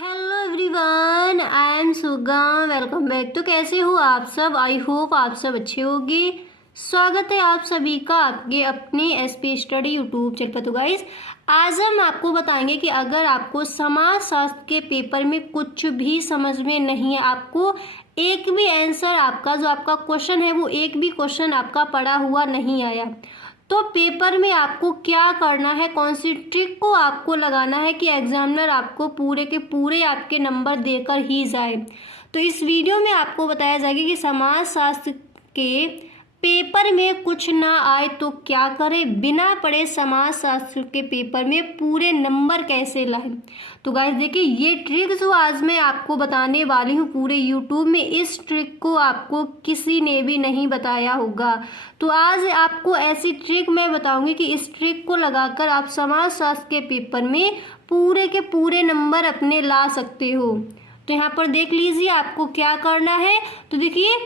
Hello everyone, I am Suga. Welcome back. तो कैसे हो आप सब? आई होप आप सब अच्छे होंगे। स्वागत है आप सभी का आपके अपने एसपी स्टडी यूट्यूब चैनल पर। तो गाइस, आज हम आपको बताएंगे कि अगर आपको समाजशास्त्र के पेपर में कुछ भी समझ में नहीं है, आपको एक भी आंसर आपका जो आपका क्वेश्चन है वो एक भी क्वेश्चन आपका पढ़ा हुआ नहीं आया, तो पेपर में आपको क्या करना है, कौन सी ट्रिक को आपको लगाना है कि एग्जामिनर आपको पूरे के पूरे आपके नंबर देकर ही जाए। तो इस वीडियो में आपको बताया जाएगा कि समाजशास्त्र के पेपर में कुछ ना आए तो क्या करें, बिना पढ़े समाजशास्त्र के पेपर में पूरे नंबर कैसे लाएं। तो गाइस देखिए, ये ट्रिक जो आज मैं आपको बताने वाली हूँ पूरे यूट्यूब में, इस ट्रिक को आपको किसी ने भी नहीं बताया होगा। तो आज आपको ऐसी ट्रिक मैं बताऊंगी कि इस ट्रिक को लगाकर आप समाजशास्त्र के पेपर में पूरे के पूरे नंबर अपने ला सकते हो। तो यहाँ पर देख लीजिए आपको क्या करना है। तो देखिए,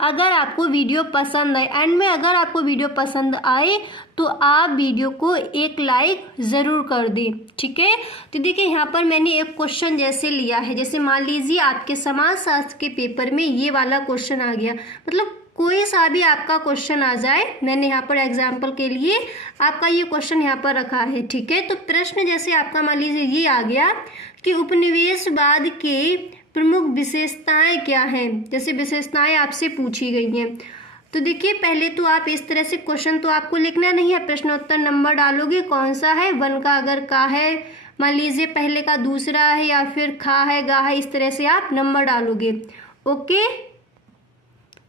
अगर आपको वीडियो पसंद आए, एंड में अगर आपको वीडियो पसंद आए तो आप वीडियो को एक लाइक ज़रूर कर दें, ठीक है। तो देखिए, यहाँ पर मैंने एक क्वेश्चन जैसे लिया है, जैसे मान लीजिए आपके समाजशास्त्र के पेपर में ये वाला क्वेश्चन आ गया, मतलब कोई सा भी आपका क्वेश्चन आ जाए, मैंने यहाँ पर एग्जाम्पल के लिए आपका ये क्वेश्चन यहाँ पर रखा है, ठीक है। तो प्रश्न जैसे आपका मान लीजिए ये आ गया कि उपनिवेशवाद के प्रमुख विशेषताएं क्या हैं, जैसे विशेषताएं आपसे पूछी गई हैं। तो देखिए, पहले तो आप इस तरह से क्वेश्चन तो आपको लिखना नहीं है, प्रश्नोत्तर नंबर डालोगे, कौन सा है, वन का अगर का है, मान लीजिए पहले का दूसरा है, या फिर खा है गा है, इस तरह से आप नंबर डालोगे।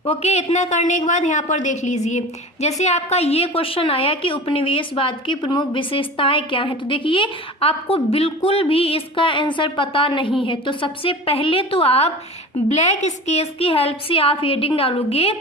ओके, इतना करने के बाद यहाँ पर देख लीजिए, जैसे आपका ये क्वेश्चन आया कि उपनिवेशवाद की प्रमुख विशेषताएं क्या हैं। तो देखिए, आपको बिल्कुल भी इसका आंसर पता नहीं है, तो सबसे पहले तो आप ब्लैक स्केच की हेल्प से आप हेडिंग डालोगे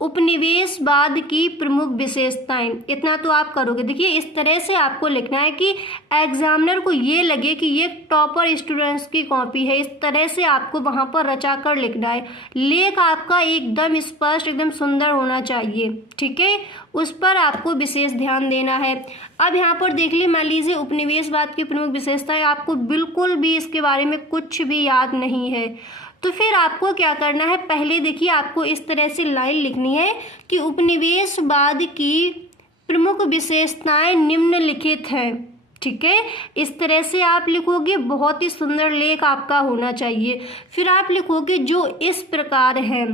उपनिवेशवाद की प्रमुख विशेषताएं, इतना तो आप करोगे। देखिए, इस तरह से आपको लिखना है कि एग्जामिनर को ये लगे कि ये टॉपर स्टूडेंट्स की कॉपी है, इस तरह से आपको वहाँ पर रचा कर लिखना है। लेख आपका एकदम स्पष्ट, एकदम सुंदर होना चाहिए, ठीक है, उस पर आपको विशेष ध्यान देना है। अब यहाँ पर देख ली, मान लीजिए उपनिवेशवाद की प्रमुख विशेषताएं, आपको बिल्कुल भी इसके बारे में कुछ भी याद नहीं है, तो फिर आपको क्या करना है, पहले देखिए आपको इस तरह से लाइन लिखनी है कि उपनिवेशवाद की प्रमुख विशेषताएं निम्नलिखित हैं, ठीक है। इस तरह से आप लिखोगे, बहुत ही सुंदर लेख आपका होना चाहिए। फिर आप लिखोगे जो इस प्रकार है।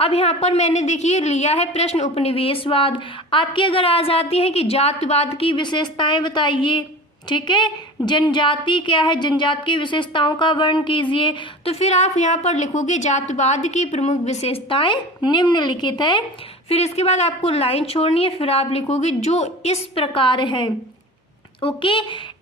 अब यहाँ पर मैंने देखिए लिया है प्रश्न उपनिवेशवाद, आपकी अगर आ जाती है कि जातिवाद की विशेषताएं बताइए, ठीक है, जनजाति क्या है, जनजाति की विशेषताओं का वर्णन कीजिए, तो फिर आप यहाँ पर लिखोगे जातिवाद की प्रमुख विशेषताएं निम्नलिखित है। फिर इसके बाद आपको लाइन छोड़नी है, फिर आप लिखोगे जो इस प्रकार है। ओके,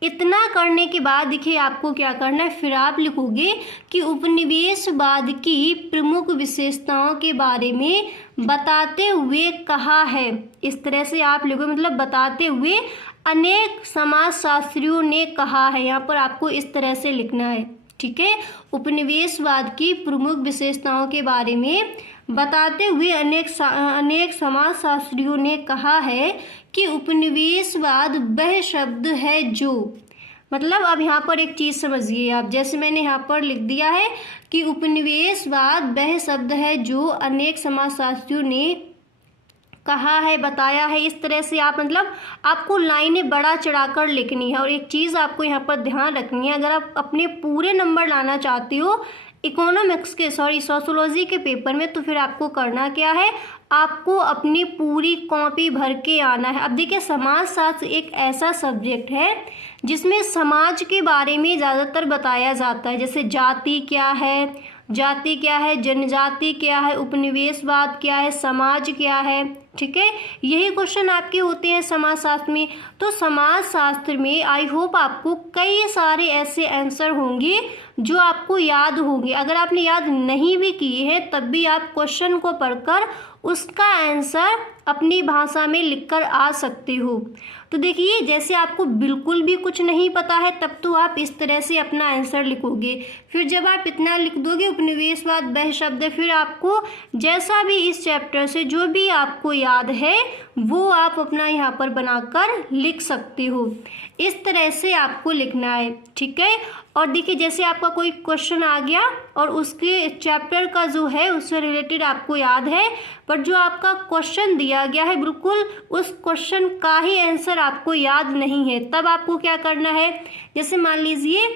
इतना करने के बाद देखिए आपको क्या करना है, फिर आप लिखोगे कि उपनिवेशवाद की प्रमुख विशेषताओं के बारे में बताते हुए कहा है, इस तरह से आप लिखोगे, मतलब बताते हुए अनेक समाजशास्त्रियों ने कहा है, यहाँ पर आपको इस तरह से लिखना है, ठीक है। उपनिवेशवाद की प्रमुख विशेषताओं के बारे में बताते हुए अनेक समाजशास्त्रियों ने कहा है कि उपनिवेशवाद वह शब्द है जो, मतलब अब यहाँ पर एक चीज़ समझिए आप, जैसे मैंने यहाँ पर लिख दिया है कि उपनिवेशवाद वह शब्द है जो अनेक समाजशास्त्रियों ने कहा है, बताया है, इस तरह से आप, मतलब आपको लाइनें बड़ा चढ़ाकर लिखनी है। और एक चीज़ आपको यहाँ पर ध्यान रखनी है, अगर आप अपने पूरे नंबर लाना चाहते हो सोशियोलॉजी के पेपर में, तो फिर आपको करना क्या है, आपको अपनी पूरी कॉपी भर के आना है। अब देखिए, समाजशास्त्र एक ऐसा सब्जेक्ट है जिसमें समाज के बारे में ज़्यादातर बताया जाता है, जैसे जाति क्या है, जनजाति क्या है, उपनिवेशवाद क्या है, समाज क्या है, ठीक है, यही क्वेश्चन आपके होते हैं समाजशास्त्र में। तो समाजशास्त्र में आई होप आपको कई सारे ऐसे आंसर होंगे जो आपको याद होंगे, अगर आपने याद नहीं भी किए हैं तब भी आप क्वेश्चन को पढ़कर उसका आंसर अपनी भाषा में लिखकर आ सकते हो। तो देखिए, जैसे आपको बिल्कुल भी कुछ नहीं पता है तब तो आप इस तरह से अपना आंसर लिखोगे, फिर जब आप इतना लिख दोगे उपनिवेशवाद वह शब्द है, फिर आपको जैसा भी इस चैप्टर से जो भी आपको याद है वो आप अपना यहाँ पर बनाकर लिख सकते हो। इस तरह से आपको लिखना है, ठीक है। और देखिए जैसे आपका कोई क्वेश्चन आ गया और उसके चैप्टर का जो है उससे रिलेटेड आपको याद है, पर जो आपका क्वेश्चन दिया गया है बिल्कुल उस क्वेश्चन का ही आंसर आपको याद नहीं है, तब आपको क्या करना है। जैसे मान लीजिए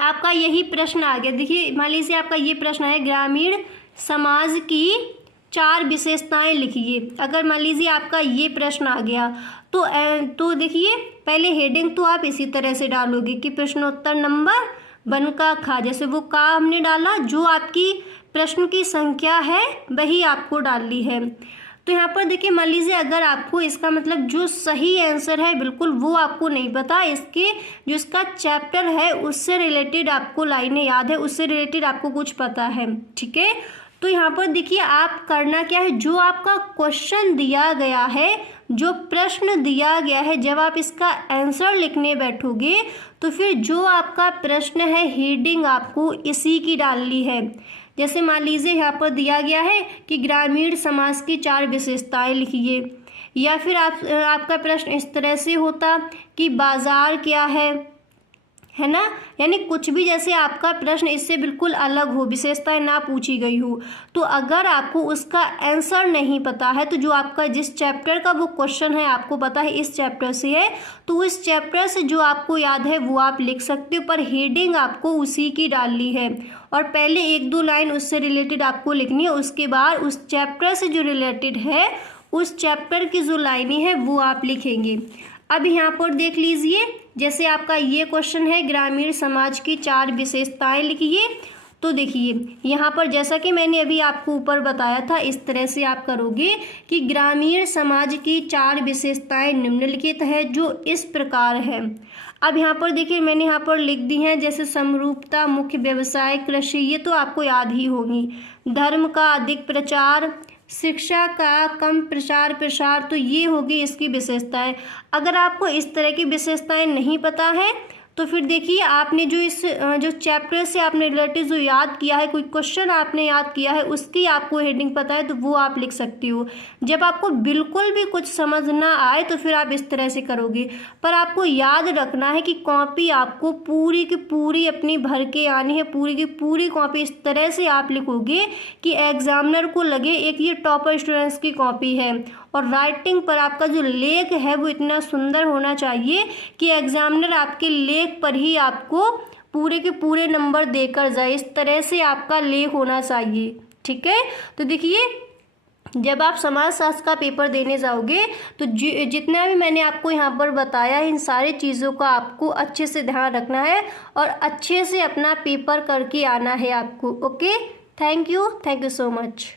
आपका यही प्रश्न आ गया, देखिए मान लीजिए आपका ये प्रश्न है, ग्रामीण समाज की 4 विशेषताएं लिखिए। अगर मान लीजिए आपका ये प्रश्न आ गया तो देखिए पहले हेडिंग तो आप इसी तरह से डालोगे कि प्रश्नोत्तर नंबर वन का खा, जैसे वो का हमने डाला, जो आपकी प्रश्न की संख्या है वही आपको डालनी है। तो यहाँ पर देखिए मान लीजिए अगर आपको इसका मतलब जो सही आंसर है बिल्कुल वो आपको नहीं पता, इसके जो इसका चैप्टर है उससे रिलेटेड आपको लाइनें याद है, उससे रिलेटेड आपको कुछ पता है, ठीक है। तो यहाँ पर देखिए आप करना क्या है, जो आपका क्वेश्चन दिया गया है, जो प्रश्न दिया गया है, जब आप इसका आंसर लिखने बैठोगे तो फिर जो आपका प्रश्न है हेडिंग आपको इसी की डालनी है। जैसे मान लीजिए यहाँ पर दिया गया है कि ग्रामीण समाज की 4 विशेषताएं लिखिए, या फिर आपका प्रश्न इस तरह से होता कि बाजार क्या है ना, यानी कुछ भी जैसे आपका प्रश्न इससे बिल्कुल अलग हो, विशेषताएं ना पूछी गई हो, तो अगर आपको उसका आंसर नहीं पता है तो जो आपका जिस चैप्टर का वो क्वेश्चन है आपको पता है इस चैप्टर से है, तो उस चैप्टर से जो आपको याद है वो आप लिख सकते हो, पर हेडिंग आपको उसी की डालनी है और पहले 1-2 लाइन उससे रिलेटेड आपको लिखनी है, उसके बाद उस चैप्टर से जो रिलेटेड है उस चैप्टर की जो लाइनें हैं वो आप लिखेंगे। अब यहाँ पर देख लीजिए जैसे आपका ये क्वेश्चन है, ग्रामीण समाज की 4 विशेषताएं लिखिए। तो देखिए यहाँ पर जैसा कि मैंने अभी आपको ऊपर बताया था इस तरह से आप करोगे कि ग्रामीण समाज की 4 विशेषताएं निम्नलिखित है जो इस प्रकार है। अब यहाँ पर देखिए मैंने यहाँ पर लिख दी हैं, जैसे समरूपता, मुख्य व्यवसाय, कृषि, ये तो आपको याद ही होगी, धर्म का अधिक प्रचार, शिक्षा का कम प्रसार, तो ये होगी इसकी विशेषताएं। अगर आपको इस तरह की विशेषताएं नहीं पता है तो फिर देखिए आपने जो चैप्टर से आपने रिलेटेड जो याद किया है, कोई क्वेश्चन आपने याद किया है उसकी आपको हेडिंग पता है तो वो आप लिख सकती हो। जब आपको बिल्कुल भी कुछ समझ ना आए तो फिर आप इस तरह से करोगे, पर आपको याद रखना है कि कॉपी आपको पूरी की पूरी अपनी भर के आनी है, पूरी की पूरी कॉपी इस तरह से आप लिखोगे कि एग्जामिनर को लगे एक ये टॉपर स्टूडेंट्स की कॉपी है। और राइटिंग पर आपका जो लेख है वो इतना सुंदर होना चाहिए कि एग्जामिनर आपके लेख पर ही आपको पूरे के पूरे नंबर देकर जाए, इस तरह से आपका लेख होना चाहिए, ठीक है। तो देखिए जब आप समाजशास्त्र का पेपर देने जाओगे तो जितना भी मैंने आपको यहाँ पर बताया इन सारी चीज़ों का आपको अच्छे से ध्यान रखना है और अच्छे से अपना पेपर करके आना है आपको। Okay, thank you so much.